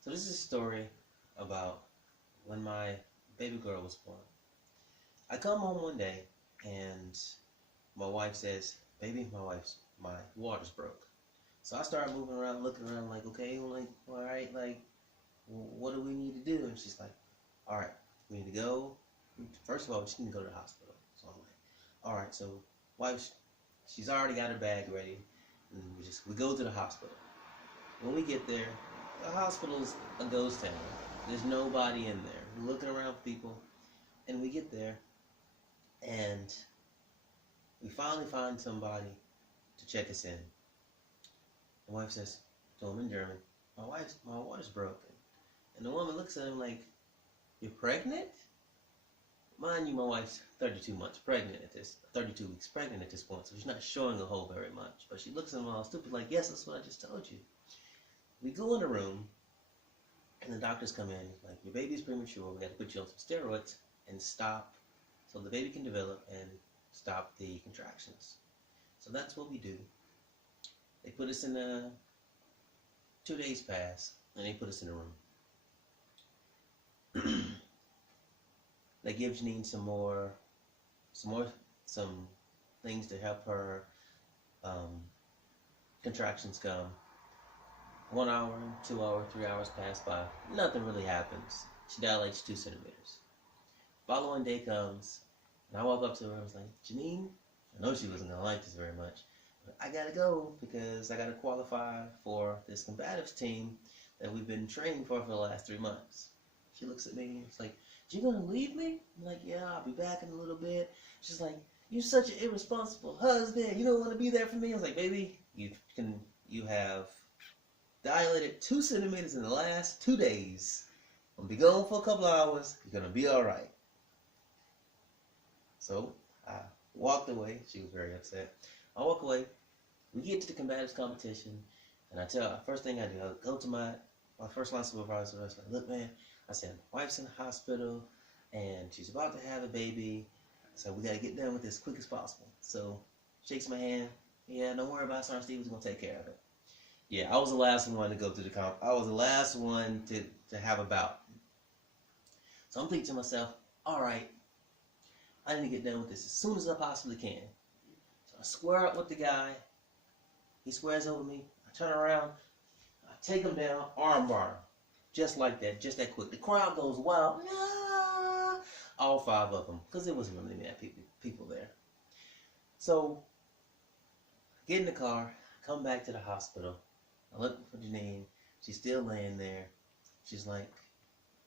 So this is a story about when my baby girl was born. I come home one day and my wife says, "Baby, my water's broke." So I start moving around, looking around, like, okay, well, like, all right, like, what do we need to do? And she's like, all right, we need to go. First of all, we just need to go to the hospital. So I'm like, all right, so wife, she's already got her bag ready, and we go to the hospital. When we get there, the hospital's a ghost town. There's nobody in there. We're looking around for people, and we get there, and we finally find somebody to check us in. The wife says to him in German, my water's broken. And the woman looks at him like, "You're pregnant?" Mind you, my wife's 32 months pregnant 32 weeks pregnant at this point, so she's not showing a whole very much. But she looks at him all stupid like, "Yes, that's what I just told you." We go in the room, and the doctors come in, like, "Your baby's premature, we got to put you on some steroids and stop, so the baby can develop and stop the contractions." So that's what we do. They put us in 2 days pass, and they put us in a room. They give Janine some things to help her contractions come. 1 hour, 2 hours, 3 hours pass by. Nothing really happens. She dilates 2 centimeters. Following day comes, and I walk up to her and I was like, "Janine," I know she wasn't going to like this very much, but I got to go because I got to qualify for this combatives team that we've been training for the last 3 months. She looks at me and it's like, "You gonna leave me?" I'm like, "Yeah, I'll be back in a little bit." She's like, "You're such an irresponsible husband. You don't want to be there for me." I was like, "Baby, you have dilated 2 centimeters in the last 2 days. I'm gonna be gone for a couple of hours. You're gonna be all right." So I walked away. She was very upset. I walk away. We get to the combatives competition, and I tell her, first thing I do, I go to my first line supervisor. I was like, "Look, man," I said, "my wife's in the hospital, and she's about to have a baby. So we got to get done with this as quick as possible." So shakes my hand. "Yeah, don't worry about it. Sergeant Stevens going to take care of it." Yeah, I was the last one to go through the comp. I was the last one to have a bout. So I'm thinking to myself, all right, I need to get done with this as soon as I possibly can. So I square up with the guy. He squares over me. I turn around. I take him down, arm bar. Just like that, just that quick. The crowd goes wild. Nah! All 5 of them, because there wasn't really many people there. So I get in the car, come back to the hospital. I look for Janine. She's still laying there. She's like,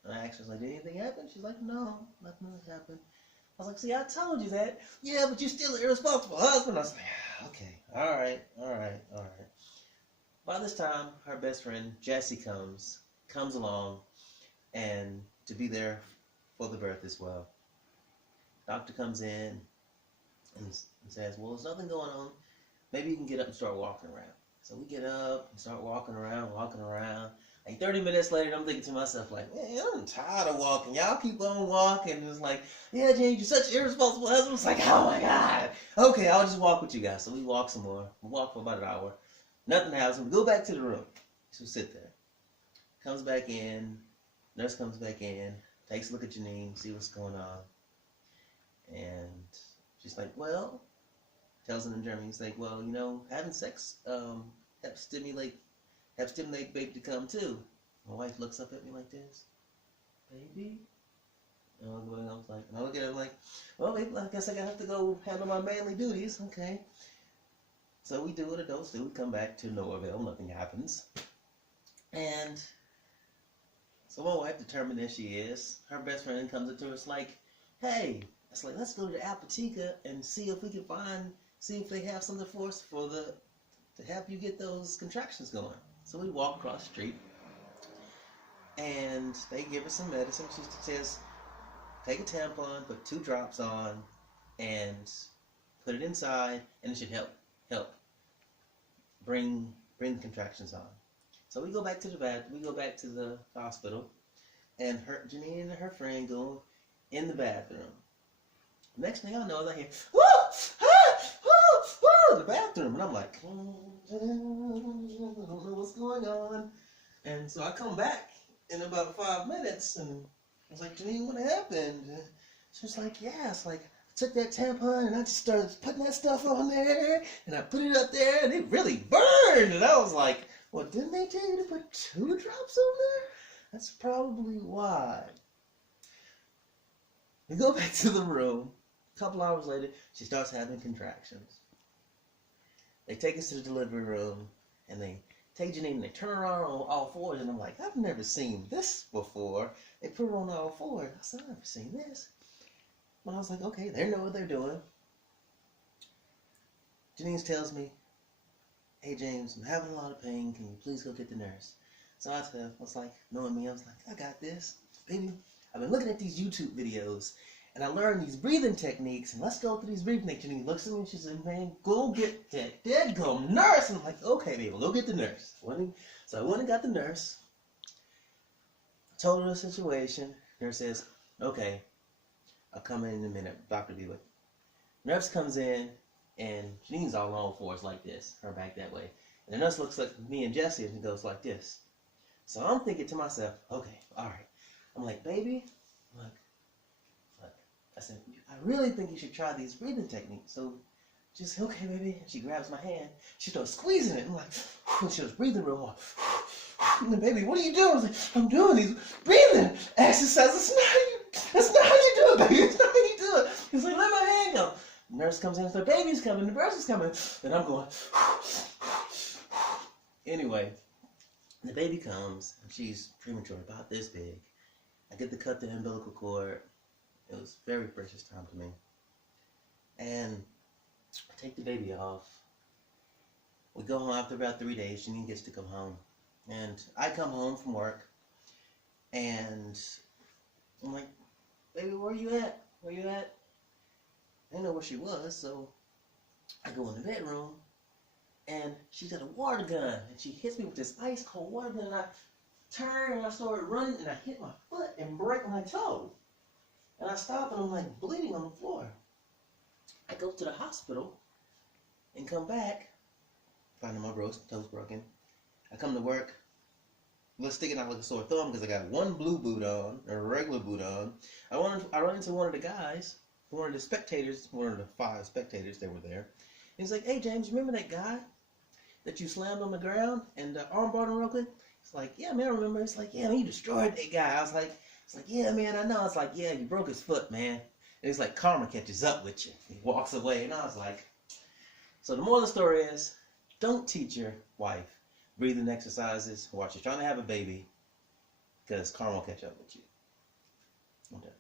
I asked her, "Did anything happen?" She's like, "No, nothing has happened." I was like, "See, I told you that." "Yeah, but you're still an irresponsible husband." I was like, "Okay, all right." By this time, her best friend, Jessie, comes along and to be there for the birth as well. Doctor comes in and says, "Well, there's nothing going on. Maybe you can get up and start walking around." So we get up and start walking around. Like 30 minutes later, I'm thinking to myself, like, "Man, I'm tired of walking. Y'all keep on walking." And it's like, "Yeah, James, you're such an irresponsible husband." It's like, oh my God. Okay, I'll just walk with you guys. So we walk some more. We walk for about an hour. Nothing happens. We go back to the room. So we sit there. Comes back in. Nurse comes back in. Takes a look at Janine, see what's going on. And she's like, "Well," tells him in German, he's like, "Well, having sex helps stimulate baby to come too." My wife looks up at me like this, "Baby?" And I look at her like, "Well, baby, I guess I have to go handle my manly duties." Okay. So we do what adults do. We come back to no avail. Nothing happens. And so my wife, determined as she is, her best friend comes up to her. It's like, "Hey," it's like, "let's go to the Apotheca and see if we can see if they have something for us to help you get those contractions going." So we walk across the street, and they give her some medicine. She says, "Take a tampon, put 2 drops on, and put it inside, and it should help bring the contractions on." So we go back to the hospital, and Janine and her friend go in the bathroom. Next thing I know, I hear, "Woo! The bathroom," and I'm like, I don't know what's going on. And so I come back, in about 5 minutes. And I was like, Janine, what happened? And she was like, yeah, it's like, I took that tampon and I just started putting that stuff on there and I put it up there and it really burned. And I was like, well, didn't they tell you to put 2 drops on there? That's probably why. We go back to the room. A couple hours later, she starts having contractions. They take us to the delivery room and they take Janine and they turn her on all fours. And I'm like, I've never seen this before. They put her on all fours. I said, I've never seen this. But I was like, okay, they know what they're doing. Janine tells me, hey James, I'm having a lot of pain. Can you please go get the nurse? So I was like, knowing me, I was like, I got this. Baby, I've been looking at these YouTube videos and I learned these breathing techniques and let's go through these breathing techniques. Janine looks at me and she said, man, go get that dead-gum nurse. And I'm like, okay, baby, we'll go get the nurse. So I went and got the nurse. Told her the situation. Nurse says, okay, I'll come in a minute. Dr. B. Nurse comes in and Janine's all on fours like this, her back that way. And the nurse looks like me and Jesse and goes like this. So I'm thinking to myself, okay, all right. I'm like, baby, look. I said, I really think you should try these breathing techniques. So just, okay, baby. And she grabs my hand. She starts squeezing it. I'm like, she was breathing real hard. And then, baby, what are you doing? I was like, I'm doing these breathing exercises. That's not how you do it, baby. That's not how you do it. He's like, let my hand go. The nurse comes in and says, baby's coming. The nurse is coming. And I'm going, anyway, the baby comes. And she's premature, about this big. I get to cut the umbilical cord. It was a very precious time to me. And I take the baby off. We go home after about 3 days. Janine gets to come home. And I come home from work. And I'm like, baby, where you at? Where you at? I didn't know where she was, so I go in the bedroom. And she's got a water gun. And she hits me with this ice cold water gun. And I turn and I started running. And I hit my foot and break my toe. And I stop and I'm like bleeding on the floor. I go to the hospital and come back, finding my toes broken. I come to work, was sticking out like a sore thumb because I got one blue boot on, a regular boot on. I run into one of the guys, one of the spectators, one of the 5 spectators that were there. And he's like, hey James, remember that guy that you slammed on the ground and arm barred him real quick? It's like, yeah man, I remember. It's like, yeah man, you destroyed that guy. I was like, it's like, yeah, man, I know. It's like, yeah, you broke his foot, man. And it's like karma catches up with you. He walks away, and I was like, so the moral of the story is, don't teach your wife breathing exercises while she's trying to have a baby, because karma will catch up with you. I'm done.